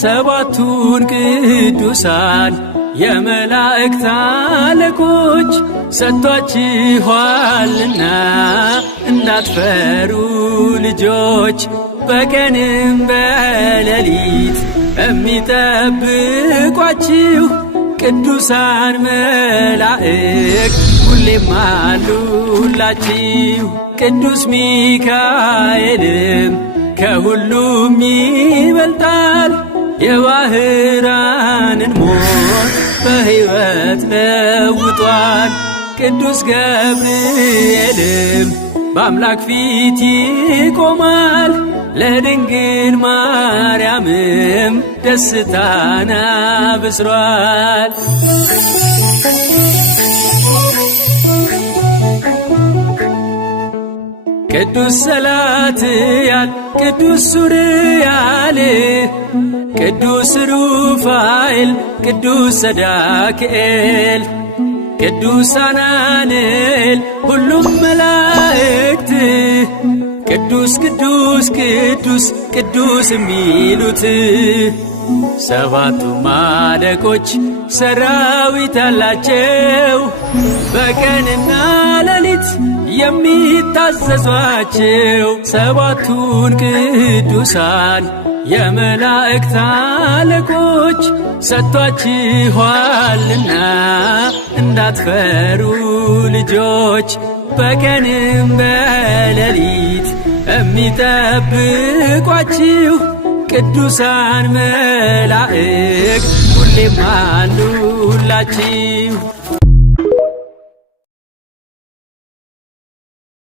ሰባቱን ቅዱሳን የመላእክት አለቆች ሰጥቷችኋልና እንዳትፈሩ ልጆች። በቀንም በሌሊት የሚጠብቋችሁ ቅዱሳን መላእክት ሁሌም አሉላችሁ። ቅዱስ ሚካኤልም ከሁሉም ይበልጣል፣ የባህራንን ሞት በሕይወት ለውጧል። ቅዱስ ገብርኤልም በአምላክ ፊት ይቆማል፣ ለድንግል ማርያምም ደስታን አብስሯል። ቅዱስ ሰላትያል፣ ቅዱስ ሱርያል፣ ቅዱስ ሩፋኤል፣ ቅዱስ ሰዳክኤል፣ ቅዱስ አናንኤል ሁሉም መላእክት ቅዱስ ቅዱስ ቅዱስ ቅዱስ የሚሉት ሰባቱም አለቆች ሰራዊት አላቸው፣ በቀንና ሌሊት የሚታዘዟቸው። ሰባቱን ቅዱሳን የመላእክት አለቆች ሰጥቷችኋልና እንዳትፈሩ ልጆች። በቀንም በሌሊት የሚጠብቋችሁ ቅዱሳን መላእክት ሁሌም አሉላችሁ።